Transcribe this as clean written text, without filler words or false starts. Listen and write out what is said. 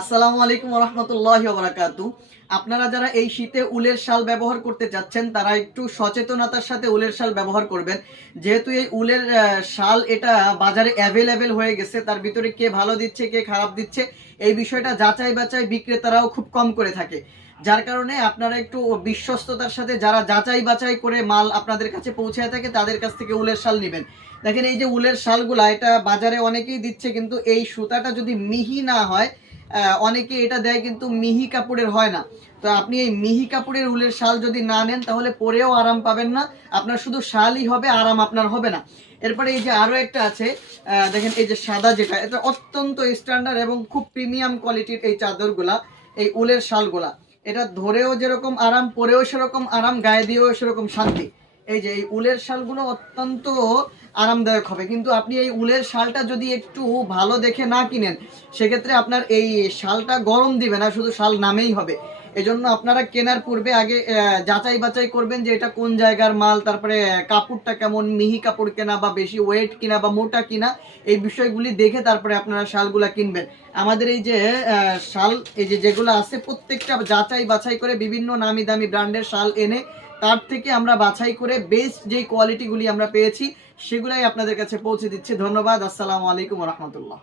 আসসালামু আলাইকুম ওয়া রাহমাতুল্লাহি ওয়া বারাকাতুহু। আপনারা যারা এই শীতে উলের শাল ব্যবহার করতে চাচ্ছেন তারা একটু সচেতনতার সাথে উলের শাল ব্যবহার করবেন। যেহেতু এই উলের শাল এটা বাজারে অ্যাভেলেবেল হয়ে গেছে, তার ভিতরে কে ভালো দিচ্ছে কে খারাপ দিচ্ছে এই বিষয়টা যাচাই বাছাই বিক্রেতারাও খুব কম করে থাকে। যার কারণে আপনারা একটু বিশ্বস্ততার সাথে যারা যাচাই বাছাই করে মাল আপনাদের কাছে পৌঁছায় থাকে তাদের কাছ থেকে উলের শাল নিবেন। দেখেন এই যে উলের শালগুলা এটা বাজারে অনেকেই দিচ্ছে, কিন্তু এই সুতাটা যদি মিহি না হয়, অনেকে এটা দেয় কিন্তু মিহি কাপড়ের হয় না। তো আপনি এই মিহি কাপড়ের উলের শাল যদি না নেন তাহলে পরেও আরাম পাবেন না, আপনার শুধু শালই হবে, আরাম আপনার হবে না। এরপরে এই যে আরো একটা আছে, দেখেন এই যে সাদা যেটা, এটা অত্যন্ত স্ট্যান্ডার্ড এবং খুব প্রিমিয়াম কোয়ালিটির এই চাদরগুলা, এই উলের শালগুলা, এটা ধরেও যেরকম আরাম, পরেও সেরকম আরাম, গায়ে দিয়েও সেরকম শান্তি। এই যে এই উলের শালগুলো অত্যন্ত আরামদায়ক হবে, কিন্তু আপনি এই উলের শালটা যদি একটু ভালো দেখে না কিনেন সেক্ষেত্রে আপনার এই শালটা গরম দিবে না, শুধু শাল নামেই হবে। এজন্য আপনারা কেনার পূর্বে আগে যাচাই বাছাই করবেন যে এটা কোন জায়গার মাল, তারপরে কাপড়টা কেমন, মিহি কাপড় কেনা বা বেশি ওয়েট কিনা বা মোটা কিনা, এই বিষয়গুলি দেখে তারপরে আপনারা শালগুলা কিনবেন। আমাদের এই যে শাল এই যে যেগুলো আছে প্রত্যেকটা যাচাই বাছাই করে বিভিন্ন নামি দামি ব্র্যান্ডের শাল এনে তার থেকে আমরা বাছাই করে বেস্ট যে কোয়ালিটিগুলি আমরা পেয়েছি সেগুলাই আপনাদের কাছে পৌঁছে দিচ্ছি। ধন্যবাদ। আসসালামু আলাইকুম ওয়া রাহমাতুল্লাহ।